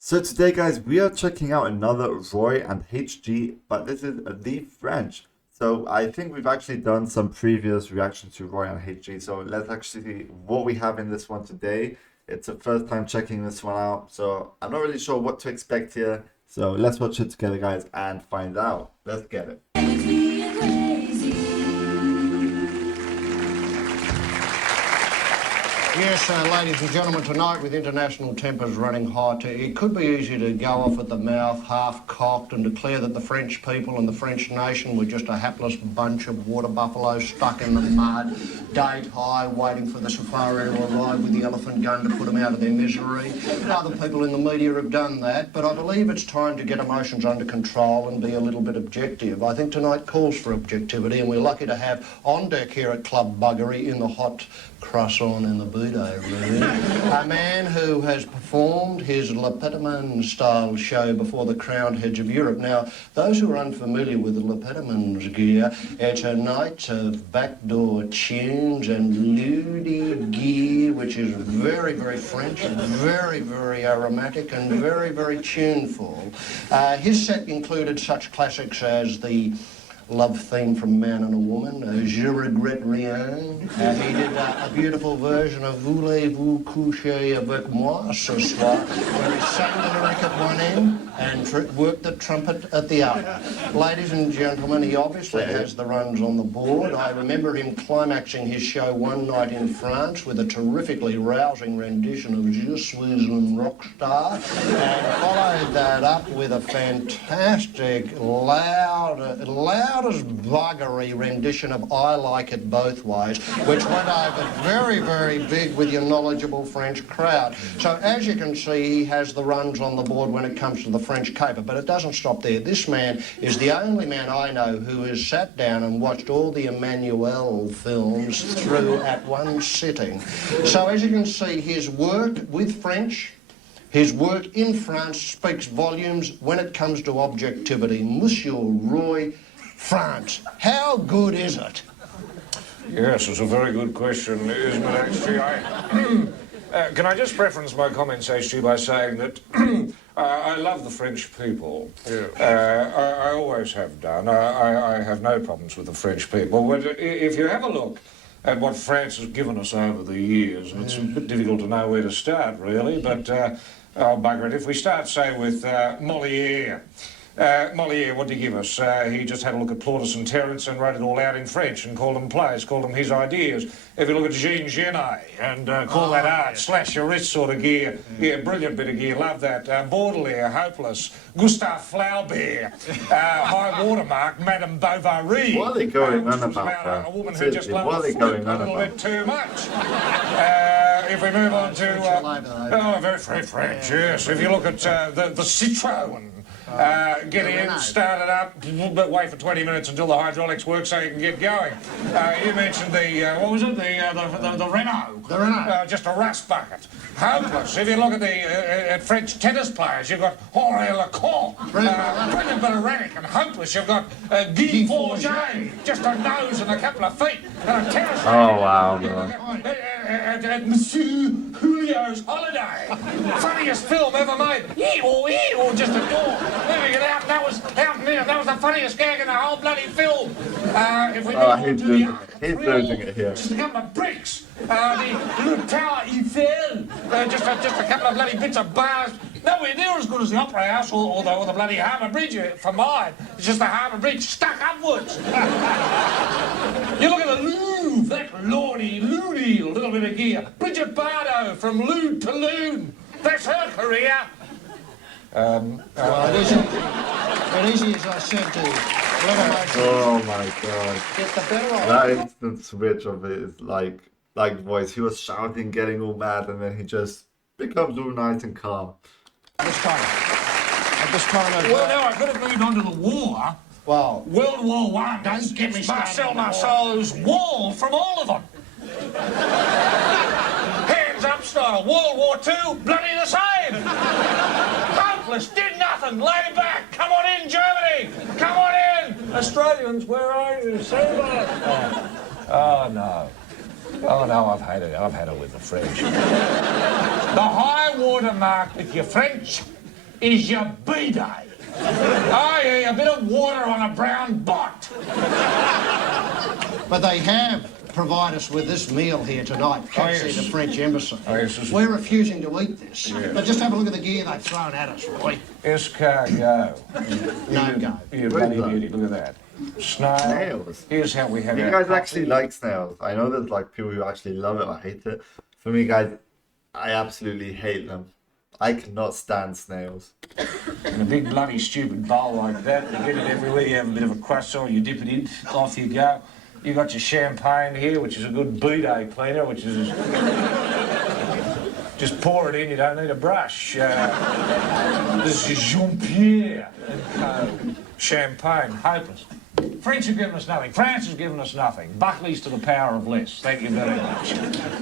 So today, guys, we are checking out another Roy and HG, but this is the French. So I think we've actually done some previous reaction to Roy and HG. So let's actually see what we have in this one today. It's the first time checking this one out, so I'm not really sure what to expect here. So let's watch it together, guys, and find out. Let's get it. Yes, ladies and gentlemen, tonight with international tempers running hot, it could be easy to go off at the mouth, half-cocked, and declare that the French people and the French nation were just a hapless bunch of water buffaloes stuck in the mud, date high, waiting for the safari to arrive with the elephant gun to put them out of their misery. Other people in the media have done that, but I believe it's time to get emotions under control and be a little bit objective. I think tonight calls for objectivity, and we're lucky to have on deck here at Club Buggery in the hot croissant in the boudet room, a man who has performed his Le Petiman style show before the crowned heads of Europe. Now, those who are unfamiliar with the Le Petiman's gear, it's a night of backdoor tunes and ludi gear, which is very, very French and very, very aromatic and very, very tuneful. His set included such classics as the love theme from Man and a Woman, Je regrette rien. He did a beautiful version of Voulez-vous coucher avec moi ce soir, where he sang the lyric at one end and worked the trumpet at the other. Ladies and gentlemen, he obviously has the runs on the board. I remember him climaxing his show one night in France with a terrifically rousing rendition of Je suis un rock star, and followed that up with a fantastic, loud as buggery rendition of I Like It Both Ways, which went over very, very big with your knowledgeable French crowd. So as you can see, he has the runs on the board when it comes to the French caper, but it doesn't stop there. This man is the only man I know who has sat down and watched all the Emmanuel films through at one sitting. So as you can see, his work with French, his work in France speaks volumes when it comes to objectivity. Monsieur Roy, France, how good is it? Yes, it's a very good question, isn't it, HG? Can I just preference my comments, HG, by saying that I love the French people. Yeah. I always have done. I have no problems with the French people. But if you have a look at what France has given us over the years, and it's a bit difficult to know where to start, really, but oh, bugger it. If we start, say, with Molière. Molière, what did he give us? He just had a look at Plautus and Terence and wrote it all out in French and called them plays, called them his ideas. If you look at Jean Genet and call that art, slash your wrist sort of gear, yeah, brilliant bit of gear, love that. Baudelaire, hopeless. Gustave Flaubert, high watermark, Madame Bovary. What are they going on about? A woman who just loved the fruit a little bit too much. If we move on to... oh, very French, yes. If you look at the Citroën, get in, start it up, but wait for 20 minutes until the hydraulics work so you can get going. You mentioned the, what was it, the Renault. The Renault. Just a rust bucket. Hopeless. If you look at the French tennis players, you've got Henri Lecoq, brilliant but erratic and hopeless. You've got Guy Forget, just a nose and a couple of feet, and a tennis. Oh, wow, man. Monsieur Julio's Holiday. Funniest film ever made. Or just a door. Moving it out, that was the funniest gag in the whole bloody film. If we he's losing it here. Just a couple of bricks. The Tower Eiffel. Just a couple of bloody bits of bars. Nowhere near as good as the Opera House or the bloody Harbour Bridge for mine. It's just the Harbour Bridge stuck upwards. You look at the Louvre, that loony little bit of gear. Bridget Bardot from Loon to Loon. That's her career. Well, it is easy, as I said, to Oh my god. get the better of That instant switch of it is like voice. He was shouting, getting all mad, and then he just becomes all nice and calm. At this time of... Well, no, I could have moved on to the war. Well, World War One. Don't get me started Marcel's wall from all of them. Hands up style. World War Two, bloody the same. Hopeless, did nothing, lay back. Come on in, Germany. Come on in. Australians, where are you? Sabre. Oh no. Oh no, I've had it with the French. The high water mark with your French is your B-Day. Oh, yeah, a bit of water on a brown bot. But they have provided us with this meal here tonight, courtesy of the French embassy. Oh, yes. We're refusing to eat this. But just have a look at the gear they've thrown at us, Roy. Escargot. No go. You bloody beauty, look at that. Snails. Here's how we have You our guys coffee. actually like snails. I know there's like people who actually love it or hate it. For me, guys, I absolutely hate them. I cannot stand snails. In a big bloody stupid bowl like that, you get it everywhere, you have a bit of a croissant, you dip it in, off you go. You got your champagne here, which is a good B-Day cleaner, which is just pour it in, you don't need a brush. This is Jean-Pierre and Co. Champagne, hopeless. French have given us nothing. France has given us nothing. Buckley's to the power of less. Thank you very much.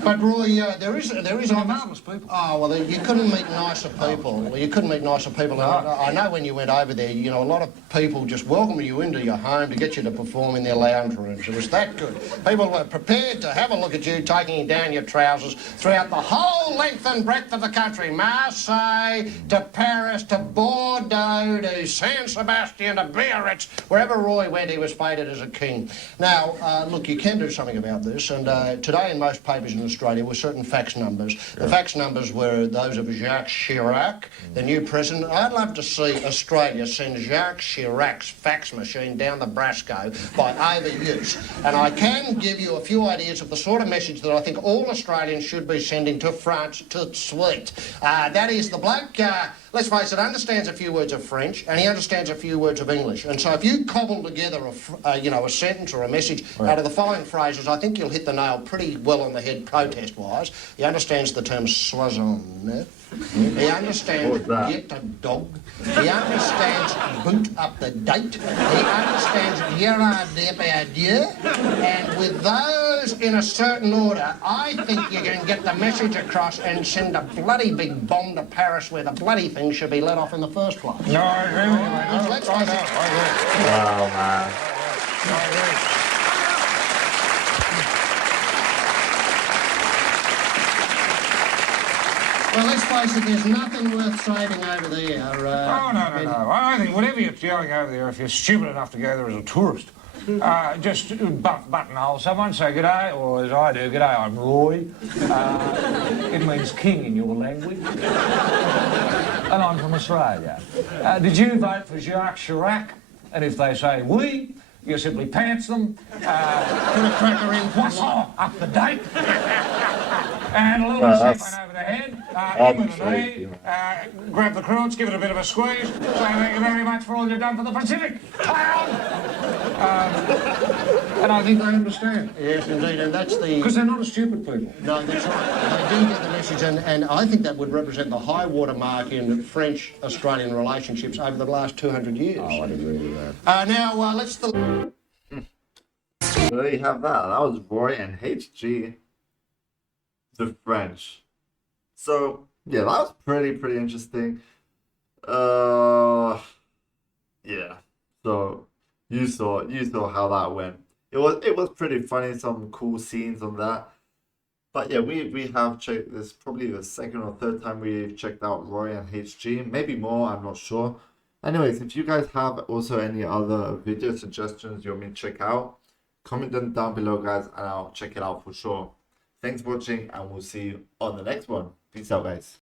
But Roy, there is They're marvellous people. Oh, well, you couldn't meet nicer people. Well, you couldn't meet nicer people. And I know when you went over there, you know, a lot of people just welcomed you into your home to get you to perform in their lounge rooms. It was that good. People were prepared to have a look at you, taking down your trousers throughout the whole length and breadth of the country. Marseille to Paris to Bordeaux to San Sebastian to Biarritz. Wherever Roy went, he was feted as a king. Now, look, you can do something about this, and today in most papers in Australia were certain fax numbers. The fax numbers were those of Jacques Chirac, the new president. I'd love to see Australia send Jacques Chirac's fax machine down the Brasco by overuse. And I can give you a few ideas of the sort of message that I think all Australians should be sending to France tout de suite. That is, the bloke, let's face it, understands a few words of French, and he understands a few words of English. And so if you cobble together a sentence or a message out of the following phrases, I think you'll hit the nail pretty well on the head protest-wise. He understands the term soixante-neuf. He understands get a dog. He understands boot up the date. He understands Gerard Depardieu. And with those in a certain order, I think you can get the message across and send a bloody big bomb to Paris where the bloody thing should be let off in the first place. No, I agree with you, mate. No, Let's I face it. agree. Wow, man. I agree. Well, let's face it, there's nothing worth saving over there. Oh, no. I think whatever you're going over there, if you're stupid enough to go there as a tourist, just buttonhole someone, say good day, or as I do, good day, I'm Roy. It means king in your language. And I'm from Australia. Did you vote for Jacques Chirac? And if they say oui, you simply pants them, put a cracker in, croissant up the date, and a little champagne over the head, in with an E, grab the crotch, give it a bit of a squeeze, say thank you very much for all you've done for the Pacific, clown! And I think they understand. Yes, indeed, and that's the... Because they're not a stupid people. No, that's right. They do get the message, and I think that would represent the high water mark in French-Australian relationships over the last 200 years. Oh, I'd agree with that. Now, let's... So there you have that. That was Roy and HG, the French. So yeah, that was pretty interesting. Yeah. So you saw how that went. It was pretty funny. Some cool scenes on that. But yeah, we have checked this, probably the second or third time we've checked out Roy and HG, maybe more. I'm not sure. Anyways, if you guys have also any other video suggestions you want me to check out, comment them down below, guys, and I'll check it out for sure. Thanks for watching, and we'll see you on the next one. Peace out, guys.